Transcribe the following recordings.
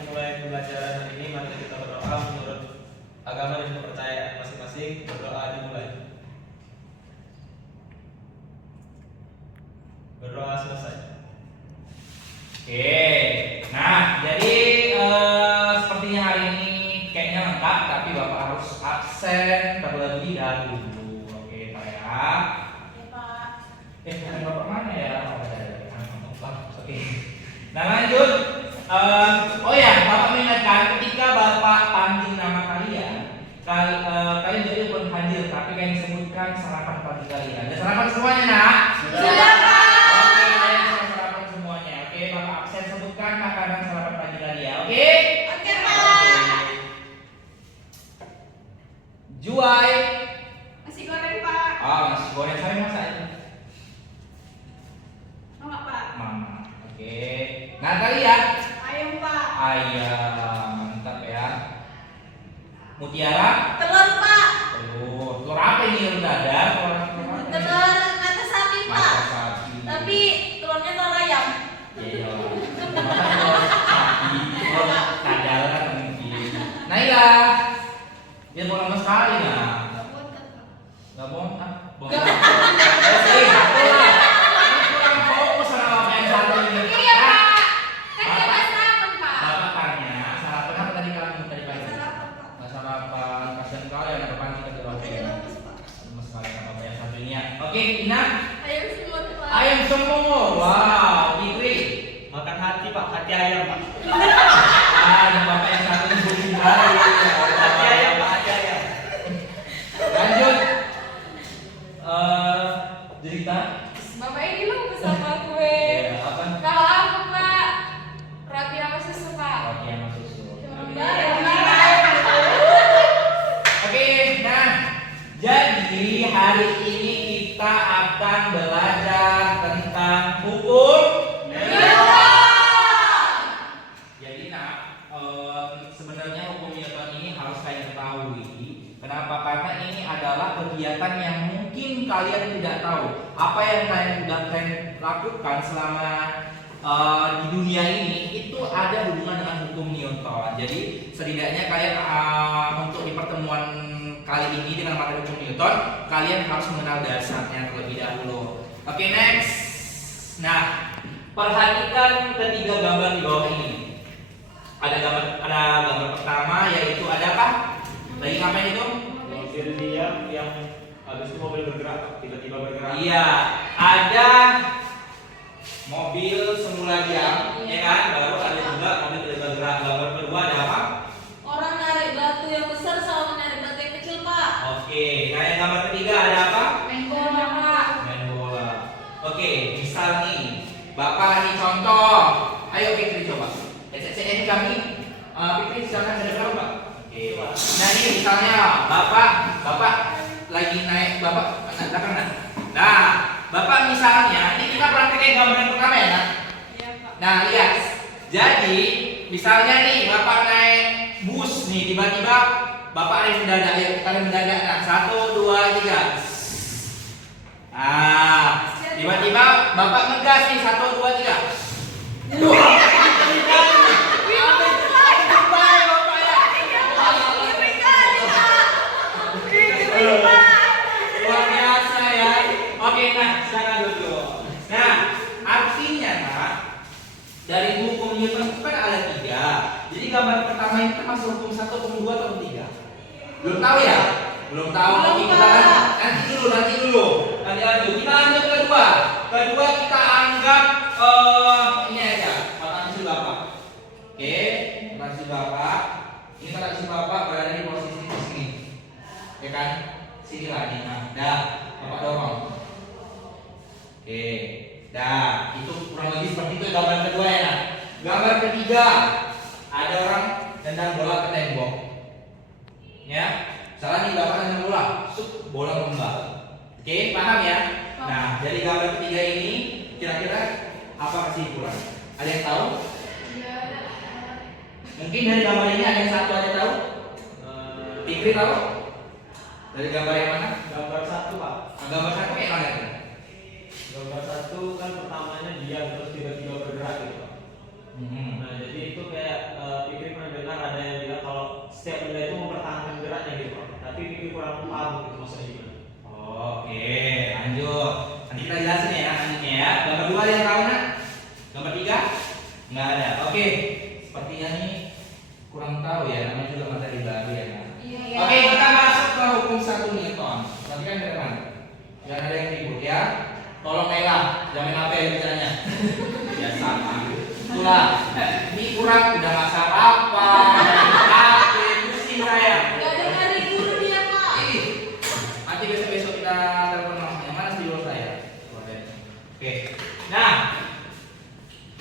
dimulai pembelajaran hari ini, mari kita berdoa menurut agama dan kepercayaan masing-masing. Berdoa dimulai. Berdoa selesai. Oke, nah jadi sepertinya hari ini kayaknya lengkap, tapi Bapak harus absen terlebih dahulu. Oke Pak ya. Ya Pak. Ada Bapak mana ya? Oke. Nah lanjut. Oh ya, Bapak mengingatkan ketika Bapak panggil nama kalian, kalian jadi pun hadir, tapi kalian sebutkan sarapan pagi kalian. Ada sarapan semuanya nak? Sudah Pak. Sarapan semuanya. Oke, Bapak absen sebutkan makanan sarapan pagi kalian. Oke? Oke Pak. Juai. Nasi goreng Pak. Nasi goreng saya masak itu. Mama Pak. Mama. Oke. Natalia. Ayam Pak. Ayam, mantap ya. Mutiara. Telur Pak. Telur apa ini? Dadar? Telur mata sapi Pak. Mata sapi. Tapi telurnya telur ayam. Iya. Telur sapi. Telur kadal kan mungkin. Naila. Dia mau lama sekali nah. Gak buat kan Pak. Gak mau ah. Gak. Kurang fokus sama apa yang satu ini. Iya Pak. Kan dia nggak sarapan Pak. Bapak tanya sarapan apa tadi kamu tadi pagi? Sarapan Pak. Nggak sarapan, kasihan kali anak depan kita di Aja lemes Pak. Lemes sekali sama apa yang satunya. Oke, Ina. Ayam semur Pak. Ayam semur. Wow, Fikri. Makan hati Pak, hati ayam Pak. Yang bapak yang satu ini bukti kali. Hati ayam Pak, hati ayam. Lanjut. Cerita. Bapak ini lu bersama gue. Ya, apa? Kalau aku Pak, roti sama susu Pak. Roti sama susu. Oke, nah, jadi hari ini kita akan belajar tentang hukum. Jadi nah, sebenarnya hukum Newton ini harus kalian ketahui. Kenapa? Karena ini adalah kegiatan yang mungkin kalian tidak tahu. Apa yang kalian sudah lakukan selama di dunia ini itu ada hubungan dengan hukum Newton. Jadi setidaknya kalian untuk di pertemuan kali ini dengan materi hukum Newton, kalian harus mengenal dasarnya terlebih dahulu. Oke, next. Nah, perhatikan ketiga gambar di bawah ini. Ada gambar pertama yaitu ada apa? Lagi ngapain itu? Mobil dia yang habis itu mobil bergerak, tiba-tiba bergerak. Iya, ada mobil semula diam, ya kan? Baru ada juga mobil bergerak. Gambar kedua ada apa? Orang narik batu yang besar sama narik batu yang kecil Pak. Oke, nah yang gambar ketiga ada apa? Main bola Pak. Main bola. Oke, misal nih, Bapak lagi contoh. Ayo Fikri coba. Ini kami, Fikri silakan dengar Pak. Oke. Nah ini misalnya Bapak lagi naik Nah, Bapak misalnya, ini kita praktekin gambar yang pertama ya nak? Iya Pak. Nah lihat, jadi misalnya nih Bapak naik bus nih, tiba-tiba Bapak ada yang mendadak, ayo kita ada yang mendadak. Nah 1, 2, 3. Tiba-tiba Bapak ngegas nih 1, 2, 3. Luar biasa ya. Oke, nah sekarang dulu. Nah, artinya nak dari hukum Newton itu kan ada 3. Jadi gambar pertama itu masuk hukum 1, hukum 2 atau hukum 3? Belum tahu ya? Belum tahu. Oke, kita nanti dulu. Nanti lanjut. Kita lanjut ke kedua. Kedua kita anggap ini aja. Kotak Bapak. Oke, kotak Bapak. Ini kotak Bapak berada di posisi di sini. Ya kan? Sini lagi. Nah, dah. Bapak dorong. Oke. Dah, itu kurang lebih seperti itu gambar kedua ya. Nah. Gambar ketiga, ada orang tendang bola ke tembok. Ya. Salah nih Bapak tendang bola, bola kembali. Oke, paham ya? Nah, jadi gambar ketiga ini kira-kira apa kesimpulan? Ada yang tahu? Mungkin dari gambar ini ada yang satu ada tahu? Fikri tahu? Dari gambar yang mana? Gambar 1 Pak. Nah, gambar satu kayak mana itu? Gambar 1 kan pertamanya diam terus tiba-tiba bergerak gitu Pak. Nah, jadi itu kayak Fikri pernah dengar ada yang bilang kalau setiap benda itu mempertahankan geraknya gitu Pak. Tapi Fikri kurang paham gitu maksudnya gimana. Oke, lanjut. Nanti kita jelasin ya nantinya ya. Gambar 2 ada yang tahu nak? Gambar 3? Nggak ada. Oke, sepertinya nih kurang tahu ya, namanya juga materi baru ya. Nak? Iya. Oke, kita masuk ke hukum 1 Newton. Perhatikan teman-teman. Jangan ada yang ribut ya. Tolong Ella, jangan HP bicaranya. Ya sama. Itulah. Ini kurang udah nggak apa. HP pusing saya. Gak ada dari guru dia Pak. Ih, nanti besok kita telepon yang mana sih dulu saya. Oke. Nah,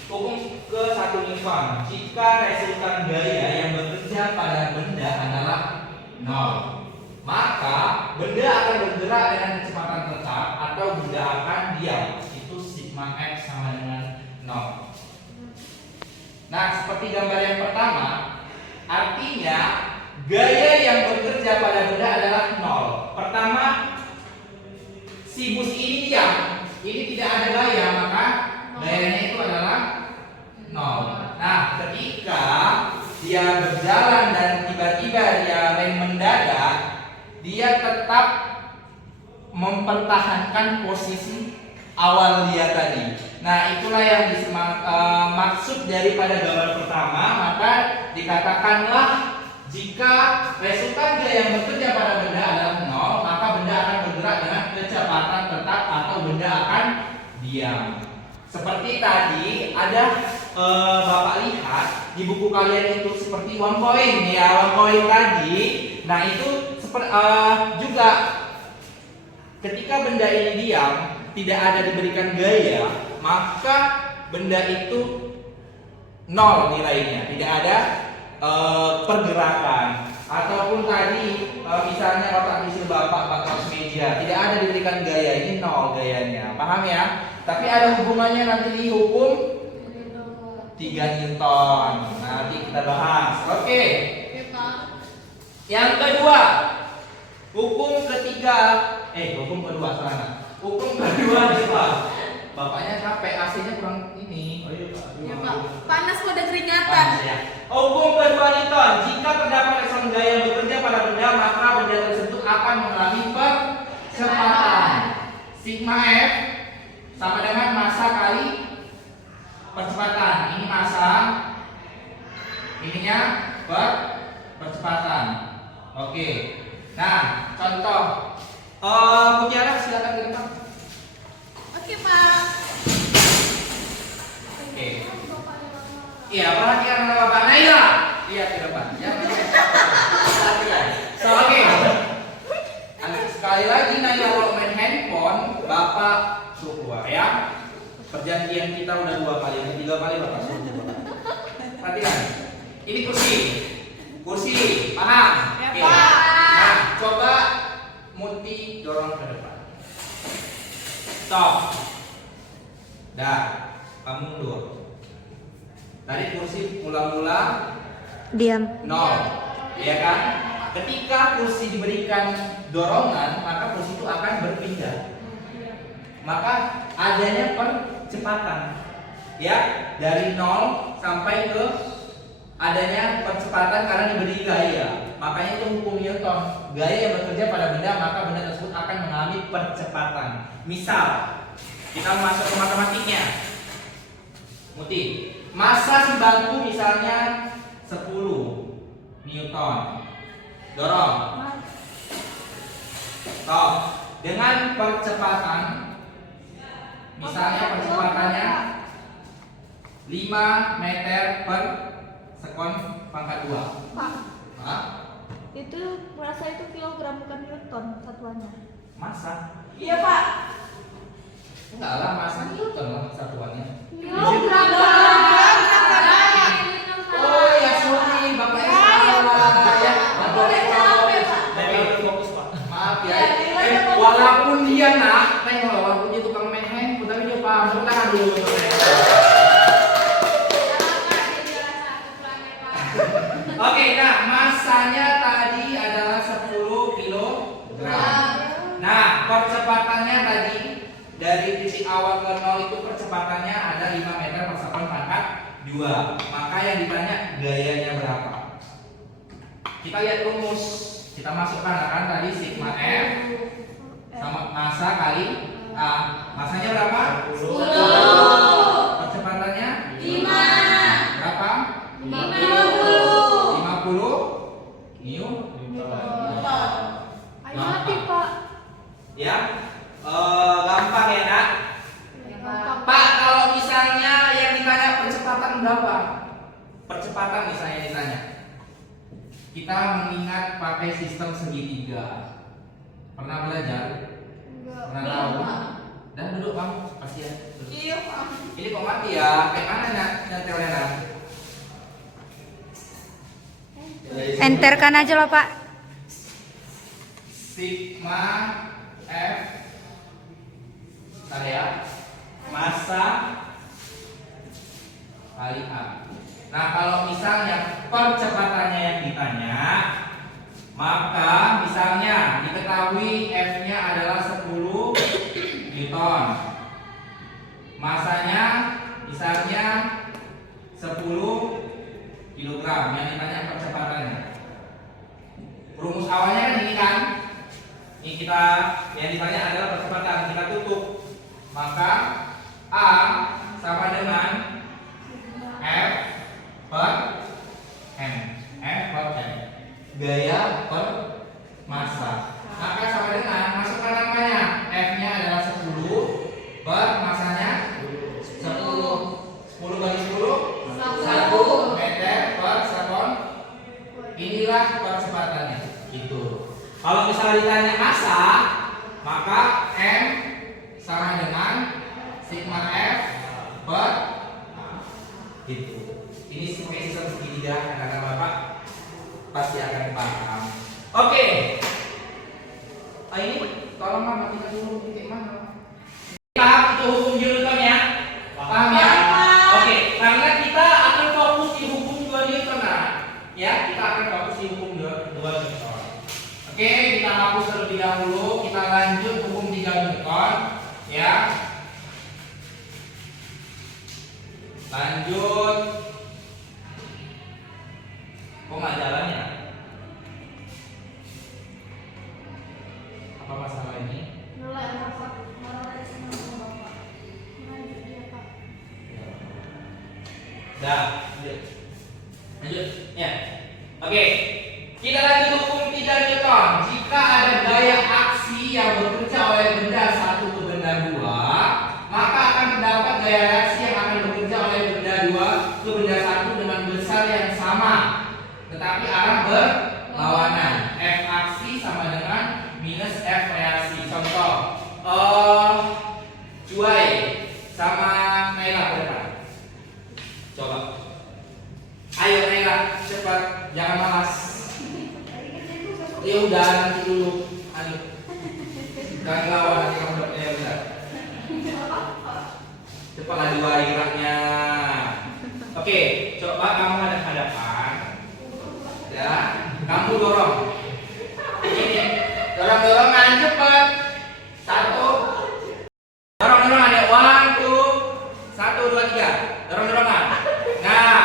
hukum ke 1 Newton. Jika resultan gaya yang bekerja pada benda adalah 0, maka benda akan bergerak dengan kecepatan tetap atau benda akan diam. Itu sigma x sama dengan 0. Nah, seperti gambar yang pertama, artinya gaya yang bekerja pada benda adalah 0. Pertama, si bus ini diam, ini tidak ada gaya, maka gayanya itu adalah 0. Nah, ketika dia berjalan dan tiba-tiba dia rem mendadak, dia tetap mempertahankan posisi awal dia tadi. Nah, itulah yang maksud daripada gambar pertama. Maka dikatakanlah jika resultan gaya yang bekerja pada benda adalah 0, maka benda akan bergerak dengan kecepatan tetap atau benda akan diam. Seperti tadi ada Bapak lihat di buku kalian itu seperti one point ya, one point tadi. Nah, itu juga ketika benda ini diam, tidak ada diberikan gaya, maka benda itu 0 nilainya, tidak ada pergerakan. Ataupun tadi misalnya kotak pensil bapak meja, tidak ada diberikan gaya, ini 0 gayanya, paham ya? Tapi ada hubungannya nanti di hukum 3 Newton. Nanti kita bahas. Oke. Yang kedua, hukum kedua sana. Hukum kedua nih Pak. Bapaknya capek, AC-nya kurang ini. Oh iya Pak. Ya Pak. Panas pada keringatan. Panas ya. Hukum kedua Newton, jika terdapat resultan gaya yang bekerja pada benda, maka benda tersebut akan mengalami percepatan. Sigma F sama dengan massa kali percepatan. Ini massa, ininya percepatan. Oke. Nah, contoh. Mutiara silakan ke depan. Oke Pak. Oke. Iya, perhatikan Bapak Naila. Iya, ke depan. Ya, perhatikan. Oke. Sekali lagi Naila kalau main handphone, Bapak suruh keluar ya. Perjanjian kita udah 2 kali, yang 3 kali Bapak suruh keluar. Perhatikan. Ini kursi. Kursi, paham? Ya, Oke. Pak. Nah, coba Muti dorong ke depan. Stop. Dah, kamu mundur. Tadi kursi mula-mula Diam. 0, ya kan? Ketika kursi diberikan dorongan, maka kursi itu akan berpindah. Maka adanya percepatan, ya, dari 0 sampai ke adanya percepatan karena diberi gaya. Makanya itu hukum Newton. Gaya yang bekerja pada benda, maka benda tersebut akan mengalami percepatan. Misal, kita masuk ke matematiknya. Muti, massa si bangku misalnya 10 Newton. Dorong. Stop. Dengan percepatan, misalnya percepatannya 5 meter per sekon pangkat 2. Pak, Hah? itu merasa itu kilogram bukan Newton satuannya. Massa? Iya Pak. Enggak lah, massa Newton lah satuannya. Kilogram. Oh ya, sorry, bapaknya salah ya. Boleh capek Pak. Tapi fokus Pak. Maaf ya. Ya, gimana, Pak? Walaupun dia walaupun dia tukang main handphone, tapi dia paham. Tepuk tangan dulu. Oke, nah massanya tadi adalah 10 kilogram. Nah, percepatannya tadi dari titik awal ke 0 itu percepatannya ada 5 meter per sekon pangkat 2. Maka yang ditanya gayanya berapa? Kita lihat rumus. Kita masukkan kan tadi sigma F sama massa kali A. Massanya berapa? 10. Percepatannya 5. berapa? 50. 50 New. Ayo mati Pak. Ya, gampang ya nak. Pak, kalau misalnya yang ditanya percepatan berapa? Percepatan misalnya ditanya. Kita mengingat pakai sistem segitiga. Pernah belajar? Pernah tahu? Dan duduk bang, pasti ya. Duduk. Iya, Pak. Ini kok mati ya? Kayak mana nak? Nyantelnya nak? Enterkan aja lah Pak. Sigma F tadi ya, massa kali A. Nah kalau misalnya percepatannya yang ditanya, maka misalnya diketahui F-nya adalah 10 Newton, massanya misalnya 10 kilogram, yang ditanya percepatannya. Rumus awalnya kan ini kan, ini kita yang ditanya adalah percepatan, kita tutup, maka A sama dengan F per M, F per M, gaya per massa. Maka sama dengan, masukkan angkanya, F-nya adalah 10 per massanya 10 bagi 10 1 meter per sekon. Inilah percepatannya. Itu. Kalau misalnya ditanya massa, maka M sama dengan sigma F per itu. Ini pakai sistem segitiga, anak-anak Bapak pasti akan paham. Oke. Ini tolong mama kita dulu ini kayak mana? Paham itu hukum Newton ya? Paham ya? Oke, karena kita akan fokus di hukum 2 Newton ya, kita akan fokus di hukum 2 Newton. Oke, kita hapus terlebih dahulu, kita lanjut hukum 3 Newton ya. Lanjut. Kok nggak jalan ya? Apa masalah ini? Dah, lanjut ya. Oke, kita lanjut hukum 3 Newton. Jika ada gaya aksi yang bekerja oleh benda satu ke benda 2, maka akan terdapat gaya reaksi yang akan bekerja oleh benda 2 ke benda 1 dengan besar yang sama, tetapi arah berlawanan. F aksi sama dengan minus F reaksi. Contoh, Cuai sama Naila ke depan. Coba. Ayo Naila, cepat, jangan malas. Ya udah nanti dulu. Ayo. Jangan lawan nanti kamu dapat ya benar. Cepatlah dua geraknya. Oke, coba kamu hadap-hadapan. Ya, kamu dorong. Ini, dorong-dorongan cepat. 1. Dorong-dorongan ya. 1, 2, 3. Dorong-dorongan. Nah,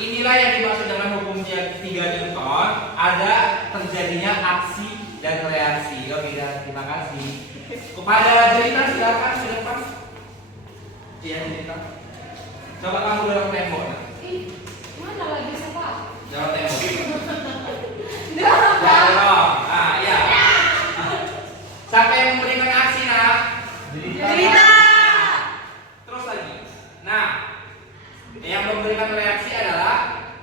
inilah yang dimaksud dengan hukum 3 Newton. Ada terjadinya aksi dan reaksi. Oke, terima kasih. Kepada cerita silakan ke depan. Iya, cerita. Coba kamu dorong tembok. Mana lagi sepak? Dorong tembok. Dorong. Ah, iya. Siapa yang memberikan aksi, nak? Cerita. Terus lagi. Nah, yang memberikan reaksi adalah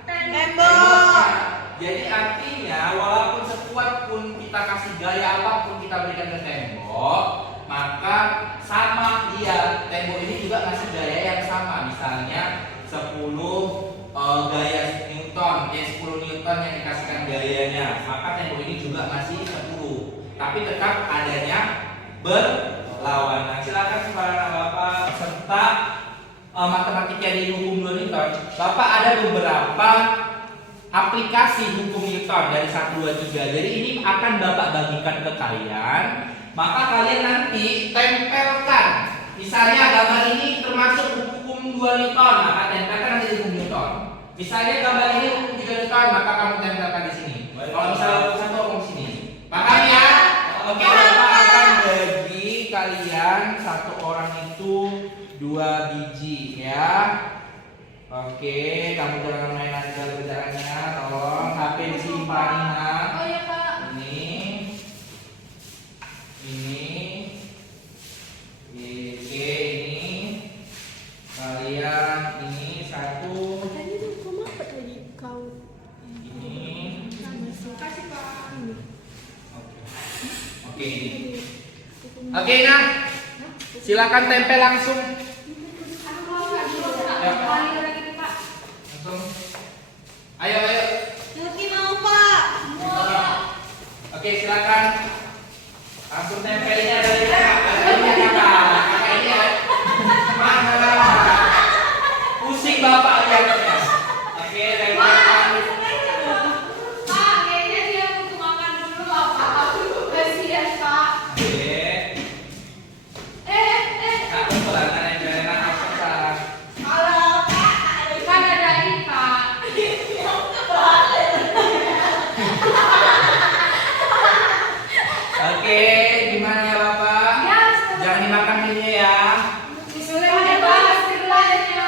Tembok. Jadi artinya walaupun sekuat pun kita kasih gaya apapun kita berikan ke tembok, maka sama dia. Tembok ini juga ngasih gaya yang sama. Misalnya 10 gaya Newton, 10 Newton yang dikasihkan gayanya, maka tembok ini juga ngasih 10. Tapi tetap adanya berlawanan. Silakan para Bapak serta matematika di hukum 2 Newton. Bapak ada beberapa aplikasi hukum Newton dari 1, 2, 3. Jadi ini akan Bapak bagikan ke kalian. Maka kalian nanti tempelkan. Misalnya gambar ini termasuk hukum 2 Newton, maka tempelkan nanti di hukum 2 Misalnya gambar ini hukum 3 Newton, maka kamu tempelkan di sini. Kalau misalnya hukum 1 hukum sini. Paham ya? Oke, Bapak akan bagi kalian satu orang itu 2 biji ya. Oke, kamu jangan main aja kerjaannya, tolong HP disimpan ingat. Oh iya Pak. Ini, oke ini, kalian ini 1, Tadi tuh kamu apa tadi kau? ini, Kasih Pak. oke ini. Oke nah, silakan tempel langsung. Langsung. Ayo. Yuki mau Pak. Oke, silakan. Langsung tempelnya dari kakak ini ya. Mana? Pusing bapak lihatnya. Oke, tempelkan. Pak, kayaknya dia butuh makan dulu apa? Kasihan Pak. Oke. Nah, pelan tempelnya langsung salah. Kalau Pak, kan ada ini Pak. Oke, gimana ya bapak? Ya, Jangan dimakan ini ya. susulnya ada Pak, sebelahnya.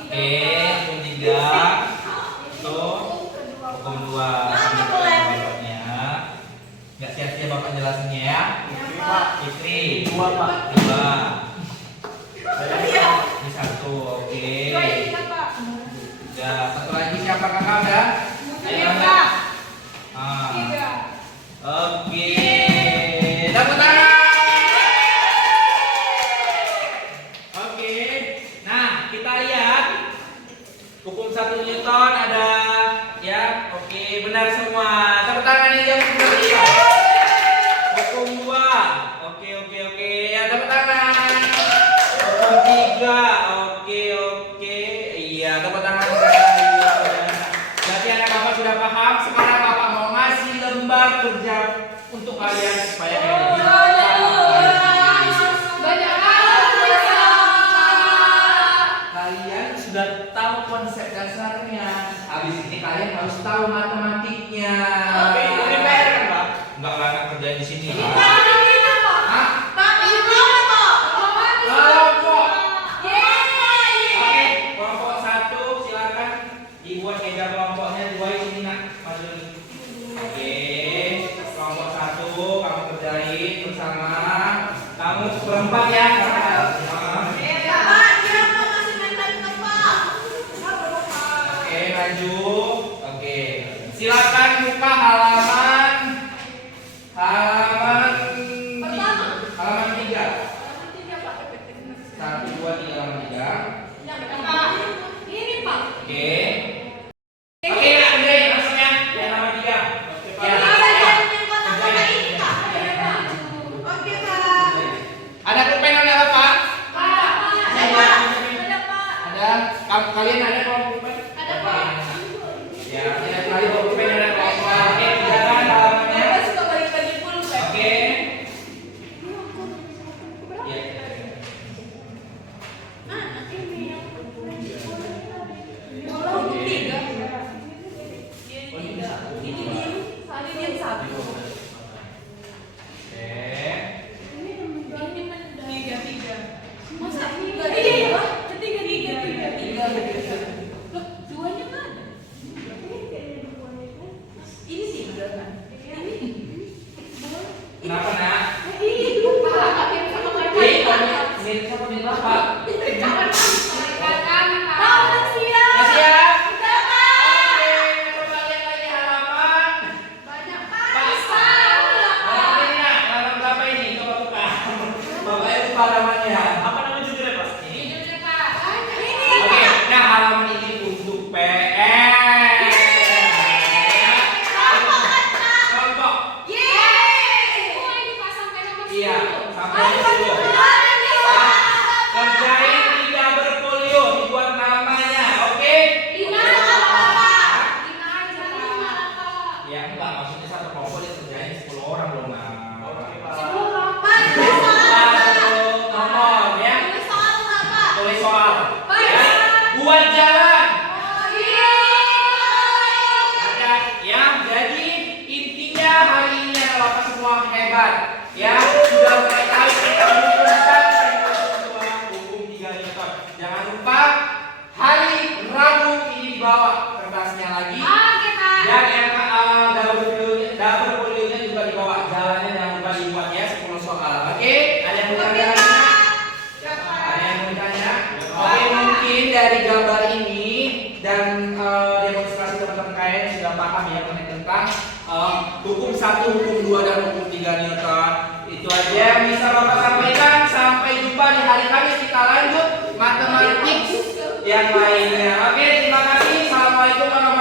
Oke, hukum 3. Tuh, hukum 2. Bapaknya. Nggak sia-sia bapak jelasinnya ya. Fitri. 2 Pak. 2. Ini 1, oke. Ya, satu lagi siapa kakak udah? Ayo kakak. Oke. Tepuk tangan. Oke. Nah, kita lihat hukum 1 Newton ada ya. Oke, benar semua. Tepuk tangan yang benar. Hukum 2. Oke. Ya, tepuk tangan. Hukum 3. Oke. Iya, tepuk tangan. Berarti anak bapak sudah paham. Sekarang bapak mau ngasih lembar kerja untuk kalian supaya kalian lebih Banyak banget. kalian sudah tahu konsep dasarnya. Habis ini kalian harus tahu matematiknya. Tapi ini PR kan Pak? Enggak akan kerjain di sini. Hah? Pak, ini kelompok. Kelompok. Yeay. Oke, kelompok 1 silakan dibuat meja kelompoknya 2 di sini nak. Maju lagi. Oke, kelompok 1 kamu kerjain bersama. Kamu berempat ya. Pak, dia mau masih main tadi ke Pak. Oke, maju. Oke. Silakan buka halaman Pertama. halaman 3. 1 2 3 halaman 3. Pak, ini Pak. Oke. Oke, nak kerjain langsung ya. Yang halaman 3. Oke, Ini Pak. ada yang kotak-kotak ini Pak. Oke Pak. Ada pulpen ada apa, Pak? Pak, ada Pak. Ada. Kalian ada kalau pulpen? Ada Pak. Ya, tidak kali bawa pulpen ada kalau. Oke, kerjakan halamannya. Suka bagi-bagi pulpen. Oke. Ya. Kalau tiga. Ini dia satu. Oke. Tiga. Masa tiga? Iya, tiga. Loh, duanya kan ada. Ini tiga kan? Ini. Kenapa, Nak? Ini Pak, pakai sama mereka. Ini siapa nih, Pak? Pak, udah siap. Ya, siap. Udah, Pak. Oke, coba lihat lagi halaman. Banyak Pak. Halaman ini, Nak. Halaman berapa ini? Coba buka. Bapaknya lupa halamannya. Apa nama judulnya Pak? Ini. Judulnya Pak. Ini Oke, Pak. nah halaman ini untuk PR. Kelompok. Yeay. Oh, ini Pak sampai nomor 10. Iya, sampai Ayo, 10. ada nih, Pak. Kerjain tidak berfolio, dibuat namanya, oke? 5 apa, Pak? 5 aja, Pak. Ya enggak, maksudnya satu kelompok dia kerjain 10 orang loh, Mas. Oke Pak. 10 apa? Tulis soal. Satu nomor ya, Tulis soal apa? tulis soal. Pak. Ya. Buat jalan. Oh, hebat. Ya, sudah mulai tahu tentang hukum 1, hukum 3 Newton. Jangan lupa hari Rabu ini dibawa kertasnya lagi. Oke, Pak. Dan yang double folio-nya juga dibawa. Jalannya jangan lupa dibuat ya 10 soal. Oke? Ada yang mau tanya lagi? Ada yang mau ditanya? Oke, mungkin dari gambar ini dan demonstrasi teman-teman kalian sudah paham ya tentang hukum 1, hukum 2, dan hukum 3 Newton. Itu aja yang bisa Bapak sampaikan. Sampai jumpa di hari Kamis, kita lanjut matematik yang lainnya. Oke, terima kasih. Assalamualaikum warahmatullahi wabarakatuh.